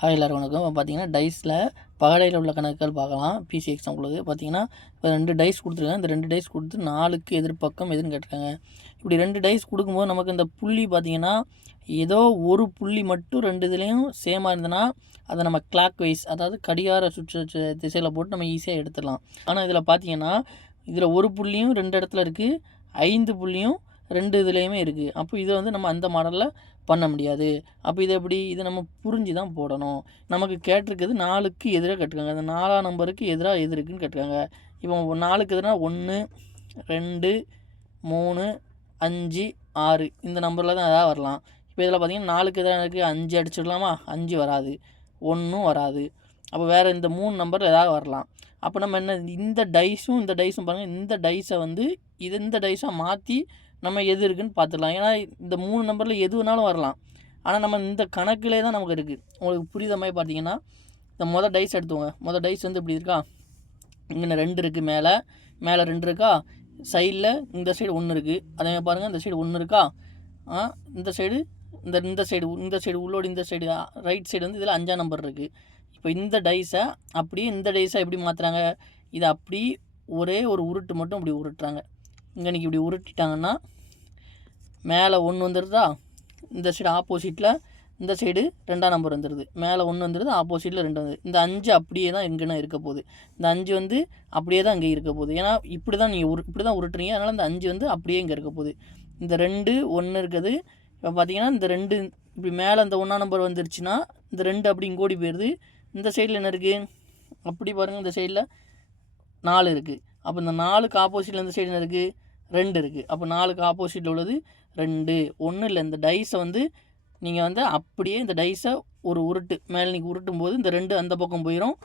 Hi எல்லாரும் வணக்கம். இப்போ பார்த்தீங்கன்னா டைஸில் பகடையில் உள்ள கணக்குகள் பார்க்கலாம். பிசி எக்ஸாம் உள்ளது பார்த்தீங்கன்னா இப்போ ரெண்டு டைஸ் கொடுத்துருக்காங்க. இந்த ரெண்டு டைஸ் கொடுத்து நாலுக்கு எதிர்ப்பக்கம் எதுன்னு கேட்டிருக்காங்க. இப்படி ரெண்டு டைஸ் கொடுக்கும்போது நமக்கு இந்த புள்ளி பார்த்தீங்கன்னா ஏதோ ஒரு புள்ளி மட்டும் ரெண்டு இதுலேயும் சேமாக இருந்ததுன்னா அதை நம்ம கிளாக் வைஸ் அதாவது கடிகார சுற்று திசையில் போட்டு நம்ம ஈஸியாக எடுத்துடலாம். ஆனால் இதில் பார்த்தீங்கன்னா இதில் ஒரு புள்ளியும் ரெண்டு இடத்துல இருக்குது ஐந்து புள்ளியும் ரெண்டு இதுலேயுமே இருக்குது அப்போ இதை வந்து நம்ம அந்த மாடலில் பண்ண முடியாது. அப்போ இது எப்படி? இதை நம்ம புரிஞ்சு தான் போடணும். நமக்கு கேட்டிருக்குது நாலுக்கு எதிராக கட்டுக்காங்க அந்த நாலாம் நம்பருக்கு எதிராக எது இருக்குன்னு கேட்டுக்காங்க இப்போ நாலுக்கு எதிராக ஒன்று ரெண்டு மூணு அஞ்சு ஆறு இந்த நம்பரில் தான் எதாவது வரலாம். இப்போ இதில் பார்த்தீங்கன்னா நாலுக்கு எதிராக இருக்குது அஞ்சு அடிச்சிடலாமா? அஞ்சு வராது. ஒன்றும் வராது. அப்போ வேறு இந்த மூணு நம்பர் ஏதாவது வரலாம். அப்போ நம்ம என்ன இந்த டைஸும் இந்த டைஸும் பாருங்கள் இந்த டைஸை வந்து இது இந்த டைஸாக மாற்றி நம்ம எது இருக்குன்னு பார்த்துடலாம். ஏன்னா இந்த மூணு நம்பரில் எது வேணாலும் வரலாம். ஆனால் நம்ம இந்த கணக்கிலே தான் நமக்கு இருக்குது உங்களுக்கு புரியுத மாதிரி பார்த்தீங்கன்னா இந்த மொதல் டைஸ் எடுத்துவோங்க மொதல் டைஸ் வந்து இப்படி இருக்கா? இங்கே ரெண்டு இருக்குது மேலே. மேலே ரெண்டு இருக்கா? சைடில் இந்த சைடு ஒன்று இருக்குது அதே மாதிரி பாருங்கள் இந்த சைடு ஒன்று இருக்கா? இந்த சைடு இந்த இந்த சைடு இந்த சைடு உள்ளோடு இந்த சைடு ரைட் சைடு வந்து இதில் அஞ்சாம் நம்பர் இருக்குது இப்போ இந்த டைஸை அப்படியே இந்த டைஸை எப்படி மாற்றுறாங்க இதை அப்படி ஒரே ஒரு உருட்டு மட்டும் இப்படி உருட்டுறாங்க. இங்கே இப்படி உருட்டிட்டாங்கன்னா மேலே ஒன்று வந்துடுதா இந்த சைடு ஆப்போசிட்டில் இந்த சைடு ரெண்டாம் நம்பர் வந்துடுது மேலே ஒன்று வந்துடுது ஆப்போசிட்டில் ரெண்டு வந்துடுது இந்த அஞ்சு அப்படியே தான் எங்கேனா இருக்க போகுது. இந்த அஞ்சு வந்து அப்படியே தான் இங்கே இருக்க போகுது. ஏன்னா இப்படி தான் நீங்கள் உரு இப்படி தான் உருட்டுறீங்க. அதனால் இந்த அஞ்சு வந்து அப்படியே இங்கே இருக்க போகுது. இந்த ரெண்டு ஒன்று இருக்குது. இப்போ பார்த்தீங்கன்னா இந்த ரெண்டு இப்படி மேலே இந்த ஒன்றாம் நம்பர் வந்துருச்சுன்னா இந்த ரெண்டு அப்படி இங்கே ஓடி போயிடுது இந்த சைடில் என்ன இருக்குது அப்படி பாருங்கள் இந்த சைடில் நாலு இருக்குது அப்போ இந்த நாலுக்கு ஆப்போசிட்டில் இந்த சைடு என்ன இருக்குது ரெண்டு இருக்குது அப்போ நாலுக்கு ஆப்போசிட்டில் உள்ளது ரெண்டு. ஒன்றும் இல்லை இந்த டைஸை வந்து நீங்கள் வந்து அப்படியே இந்த டைஸை ஒரு உருட்டு மேலே நீங்கள் உருட்டும் போது இந்த ரெண்டு அந்த பக்கம் போயிடும்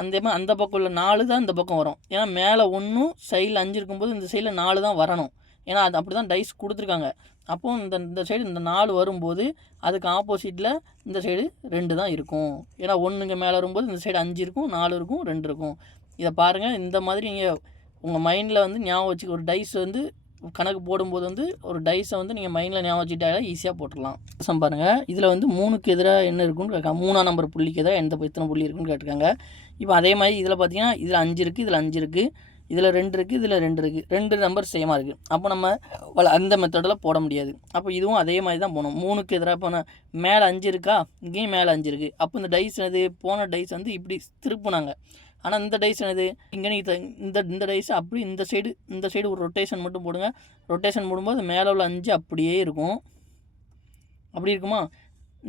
அந்த மாதிரி அந்த பக்கம் உள்ள நாலு தான் இந்த பக்கம் வரும். ஏன்னா மேலே ஒன்றும் சைடில் அஞ்சு இருக்கும்போது இந்த சைடில் நாலு தான் வரணும். ஏன்னா அது அப்படி தான் டைஸ் கொடுத்துருக்காங்க. அப்போது இந்த இந்த சைடு இந்த நாலு வரும்போது அதுக்கு ஆப்போசிட்டில் இந்த சைடு ரெண்டு தான் இருக்கும். ஏன்னா ஒன்றுங்க மேலே வரும்போது இந்த சைடு அஞ்சு இருக்கும் நாலு இருக்கும் ரெண்டு இருக்கும். இதை பாருங்கள் இந்த மாதிரி நீங்கள் உங்கள் மைண்டில் வந்து ஞாபகம் வச்சுக்க ஒரு டைஸ் வந்து கணக்கு போடும்போது வந்து ஒரு டைஸை வந்து நீங்கள் மைண்டில் ஞாபகம் வச்சுட்டாலே ஈஸியாக போட்டுடலாம் சம் பாருங்கள் இதில் வந்து மூணுக்கு எதிராக என்ன இருக்குன்னு கேட்காங்க மூணாம் நம்பர் புள்ளிக்கு எதிராக எந்த எத்தனை புள்ளி இருக்குன்னு கேட்டிருக்காங்க. இப்போ அதே மாதிரி இதில் பார்த்தீங்கன்னா இதில் அஞ்சு இருக்குது இதில் அஞ்சு இருக்குது இதில் ரெண்டு இருக்குது இதில் ரெண்டு இருக்குது ரெண்டு நம்பர் சேமாக இருக்குது அப்போ நம்ம அந்த மெத்தடில் போட முடியாது. அப்போ இதுவும் அதே மாதிரி தான் போகணும் மூணுக்கு எதிராக போன மேலே அஞ்சு இருக்கா? இங்கேயும் மேலே அஞ்சு இருக்குது அப்போ இந்த டைஸ் அது போன டைஸ் வந்து இப்படி திருப்புனாங்க. ஆனால் இந்த டைஸ் என்னது? இங்கே நீங்கள் இந்த இந்த டைஸ் அப்படி இந்த சைடு இந்த சைடு ஒரு ரொட்டேஷன் மட்டும் போடுங்க. ரொட்டேஷன் போடும்போது மேலே உள்ள அஞ்சு அப்படியே இருக்கும். அப்படி இருக்குமா?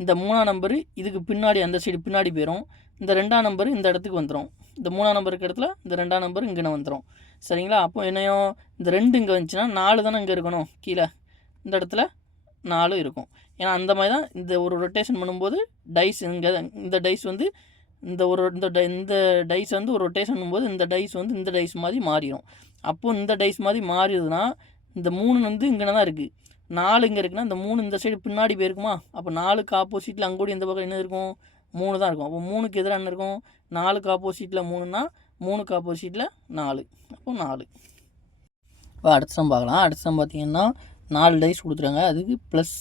இந்த மூணாம் நம்பரு இதுக்கு பின்னாடி அந்த சைடு பின்னாடி போயிடும் இந்த ரெண்டாம் நம்பர் இந்த இடத்துக்கு வந்துடும் இந்த மூணாம் நம்பருக்கு இடத்துல இந்த ரெண்டாம் நம்பர் இங்கே வந்துடும் சரிங்களா? அப்போ என்னையும் இந்த ரெண்டு இங்கே வந்துச்சுன்னா நாலு தானே இங்கே இருக்கணும். கீழே. இந்த இடத்துல நாலு இருக்கும். ஏன்னா அந்த மாதிரி தான் இந்த ஒரு ரொட்டேஷன் பண்ணும்போது டைஸ் இங்கே இந்த டைஸ் வந்து இந்த ஒரு இந்த டை இந்த டைஸ் வந்து ஒரு ரொட்டேஷன் போது இந்த டைஸ் வந்து இந்த டைஸ் மாதிரி மாறிடும் அப்போது இந்த டைஸ் மாதிரி மாறிடுதுன்னா இந்த மூணு வந்து இங்கே தான் இருக்குது நாலு இங்கே இருக்குன்னா இந்த மூணு இந்த சைடு பின்னாடி போயிருக்குமா? அப்போ நாலுக்கு ஆப்போசிட்டில் அங்கூடி இந்த பக்கம் என்ன இருக்கும்? மூணு தான் இருக்கும். அப்போ மூணுக்கு எதிராக என்ன இருக்கும்? நாலுக்கு ஆப்போசிட்டில் மூணுனா மூணுக்கு ஆப்போசிட்டில் நாலு. அப்போ நாலு. இப்போ அடுத்த சம் பார்க்கலாம். அடுத்த சம் பார்த்தீங்கன்னா நாலு டைஸ் கொடுத்துருங்க அதுக்கு ப்ளஸ்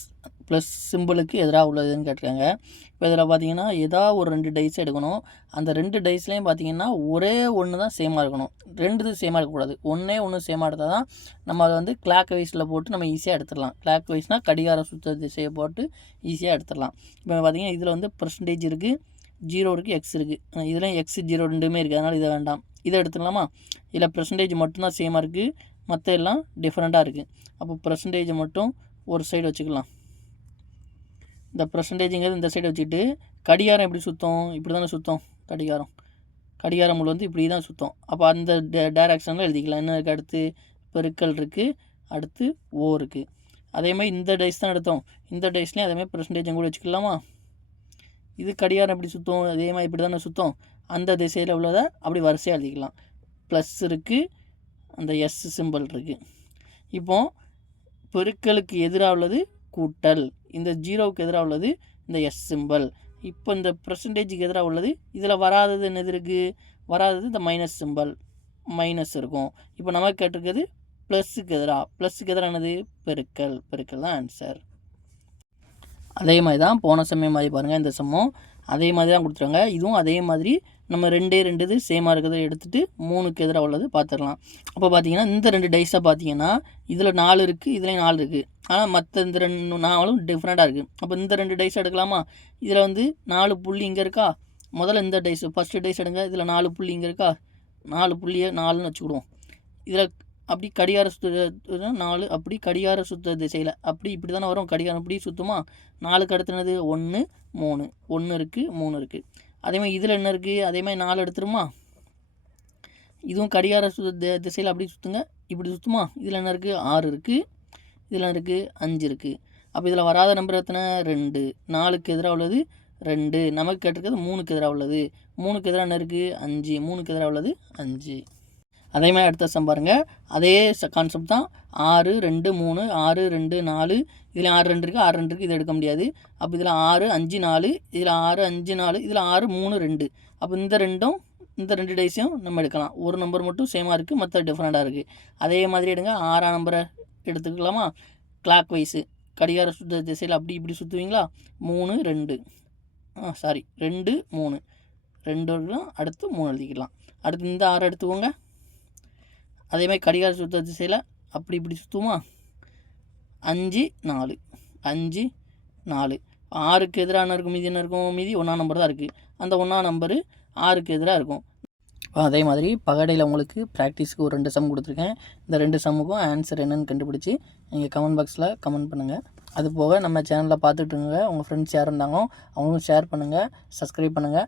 ப்ளஸ் சிம்பிளுக்கு எதிராக உள்ளதுன்னு கேட்டிருக்காங்க. இப்போ இதில் பார்த்தீங்கன்னா ஏதாவது ஒரு ரெண்டு டைஸ் எடுக்கணும். அந்த ரெண்டு டைஸ்லேயும் பார்த்தீங்கன்னா ஒரே ஒன்று தான் சேமாக இருக்கணும். ரெண்டு இது சேமாக இருக்கக்கூடாது. ஒன்றே ஒன்று சேமாக எடுத்தால் தான் நம்ம அதை வந்து கிளாக் வைஸில் போட்டு நம்ம ஈஸியாக எடுத்துடலாம். கிளாக் வைஸ்னால் கடிகார சுத்த திசையை போட்டு ஈஸியாக எடுத்துடலாம். இப்போ பார்த்தீங்கன்னா இதில் வந்து பர்சன்டேஜ் இருக்குது ஜீரோ இருக்குது எக்ஸ் இருக்குது இதில் எக்ஸ் ஜீரோ ரெண்டுமே இருக்குது அதனால் இதை வேண்டாம். இதை எடுத்துடலாமா? இதில் பர்சன்டேஜ் மட்டும்தான் சேமாக இருக்குது மற்ற எல்லாம் டிஃப்ரெண்ட்டாக இருக்குது அப்போ பர்சன்டேஜ் மட்டும் ஒரு சைடு வச்சுக்கலாம். இந்த பர்சன்டேஜுங்கிறது இந்த சைடு வச்சுக்கிட்டு கடிகாரம் எப்படி சுத்தம்? இப்படி தானே சுத்தம் கடிகாரம். கடிகாரம் முள் வந்து இப்படி தான் சுத்தம். அப்போ அந்த டேரக்ஷனில் எழுதிக்கலாம். என்ன இருக்குது அடுத்து பெருக்கல் இருக்குது அடுத்து ஓ இருக்குது அதே மாதிரி இந்த டைஸ் தான் எடுத்தோம். இந்த டைஸ்லேயும் அதே மாதிரி பர்சன்டேஜும் கூட வச்சுக்கலாமா? இது கடிகாரம் எப்படி சுத்தம்? அதே மாதிரி இப்படி தானே சுத்தம். அந்த திசையில் உள்ளதை அப்படி வரிசையாக எழுதிக்கலாம். ப்ளஸ் இருக்குது அந்த எஸ் சிம்பிள் இருக்குது இப்போது பெருக்கலுக்கு எதிராக உள்ளது கூட்டல். இந்த ஜீரோவுக்கு எதிராக உள்ளது இந்த எஸ் சிம்பிள் இப்போ இந்த பர்சன்டேஜுக்கு எதிராக உள்ளது. இதில் வராதது என்னது இருக்குது வராதது இந்த மைனஸ் சிம்பிள் மைனஸ் இருக்கும். இப்போ நமக்கு கேட்டிருக்கிறது ப்ளஸ்ஸுக்கு எதிராக ப்ளஸ்ஸுக்கு எதிராக என்னது? பெருக்கல். பெருக்கல் தான் ஆன்சர் அதே மாதிரி தான் போன சமயம் மாதிரி பாருங்கள் இந்த சமம் அதே மாதிரி தான் கொடுத்துருவாங்க இதுவும் அதே மாதிரி நம்ம ரெண்டே ரெண்டு இது சேமாக இருக்கிறத எடுத்துகிட்டு மூணுக்கு எதிராக உள்ளது பார்த்துடலாம் அப்போ பார்த்தீங்கன்னா இந்த ரெண்டு டைஸாக பார்த்தீங்கன்னா இதில் நாலு இருக்குது இதுலேயும் நாலு இருக்குது ஆனால் மற்ற இந்த ரெண்டு நாலும் டிஃப்ரெண்ட்டாக இருக்குது அப்போ இந்த ரெண்டு டைஸ் எடுக்கலாமா? இதில் வந்து நாலு புள்ளி இங்கே இருக்கா? முதல்ல இந்த டைஸ் ஃபஸ்ட்டு டைஸ் எடுங்க. இதில் நாலு புள்ளி இங்கே இருக்கா? நாலு புள்ளியை நாலுன்னு வச்சுக்கிடுவோம். இதில் அப்படி கடிகார சுத்த நாலு அப்படி கடிகார சுத்த திசையில். அப்படி இப்படி தானே வரும். கடிகாரம் இப்படி சுத்தமாக நாலுக்கு அடுத்துனது ஒன்று மூணு. ஒன்று இருக்குது மூணு இருக்குது அதேமாதிரி இதில் என்ன இருக்குது அதேமாதிரி நாலு எடுத்துருமா? இதுவும் கடிகார சு திசையில் அப்படி சுற்றுங்க இப்படி சுற்றுமா இதில் என்ன இருக்குது ஆறு இருக்குது இதில் இருக்குது அஞ்சு இருக்குது அப்போ இதில் வராத நம்பர் எத்தனை? ரெண்டு. நாலுக்கு எதிராக உள்ளது ரெண்டு. நமக்கு கேட்டிருக்கிறது மூணுக்கு எதிராக உள்ளது. மூணுக்கு எதிராக என்ன இருக்குது அஞ்சு. மூணுக்கு எதிராக உள்ளது அஞ்சு. அதே மாதிரி அடுத்த வருஷம் பாருங்கள் அதே கான்செப்ட் தான். ஆறு ரெண்டு மூணு ஆறு ரெண்டு நாலு. இதில் ஆறு ரெண்டு இருக்குது ஆறு ரெண்டு இருக்குது இதை எடுக்க முடியாது. அப்போ இதில் ஆறு அஞ்சு நாலு. இதில் ஆறு அஞ்சு நாலு. இதில் ஆறு மூணு ரெண்டு. அப்போ இந்த ரெண்டும் இந்த ரெண்டு டைஸையும் நம்ம எடுக்கலாம். ஒரு நம்பர் மட்டும் சேமாக இருக்குது மற்ற டிஃப்ரெண்ட்டாக இருக்குது அதே மாதிரி எடுங்க. ஆறாம் நம்பரை எடுத்துக்கலாமா? கிளாக் வைஸு கடிகார சுத்த திசையில் அப்படி இப்படி சுற்றுவீங்களா மூணு ரெண்டு. ஆ சாரி ரெண்டு மூணு. ரெண்டு எழுதலாம் அடுத்து மூணு எழுதிக்கலாம். அடுத்து இந்த ஆறு எடுத்துக்கோங்க. அதே மாதிரி கடிகார சுத்த திசையில் அப்படி இப்படி சுற்றுமா அஞ்சு நாலு. அஞ்சு நாலு. ஆறுக்கு எதிரான இருக்கும் மீதி என்ன இருக்கும்? மீதி ஒன்றாம் நம்பர் தான் இருக்குது அந்த ஒன்றாம் நம்பரு ஆறுக்கு எதிராக இருக்கும். அதே மாதிரி பகடையில் உங்களுக்கு ப்ராக்டிஸ்க்கு ஒரு ரெண்டு சம் கொடுத்துருக்கேன். இந்த ரெண்டு சம்முக்கும் ஆன்சர் என்னென்னு கண்டுபிடிச்சி நீங்கள் கமெண்ட் பாக்ஸில் கமெண்ட் பண்ணுங்கள் அது போக நம்ம சேனலில் பார்த்துட்டுருங்க உங்கள் ஃப்ரெண்ட்ஸ் யார் இருந்தாங்களோ அவங்களும் ஷேர் பண்ணுங்கள் சப்ஸ்கிரைப் பண்ணுங்கள்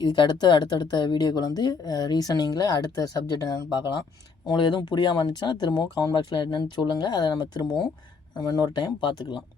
இதுக்கு அடுத்து அடுத்தடுத்த வீடியோக்கள் வந்து ரீசனிங்கில் அடுத்த சப்ஜெக்ட் என்னென்னு பார்க்கலாம். உங்களுக்கு எதுவும் புரியாமல் இருந்துச்சுன்னா திரும்பவும் கமெண்ட் பாக்ஸில் என்னென்னு சொல்லுங்கள் அதை நம்ம திரும்பவும் நம்ம இன்னொரு டைம் பார்த்துக்கலாம்.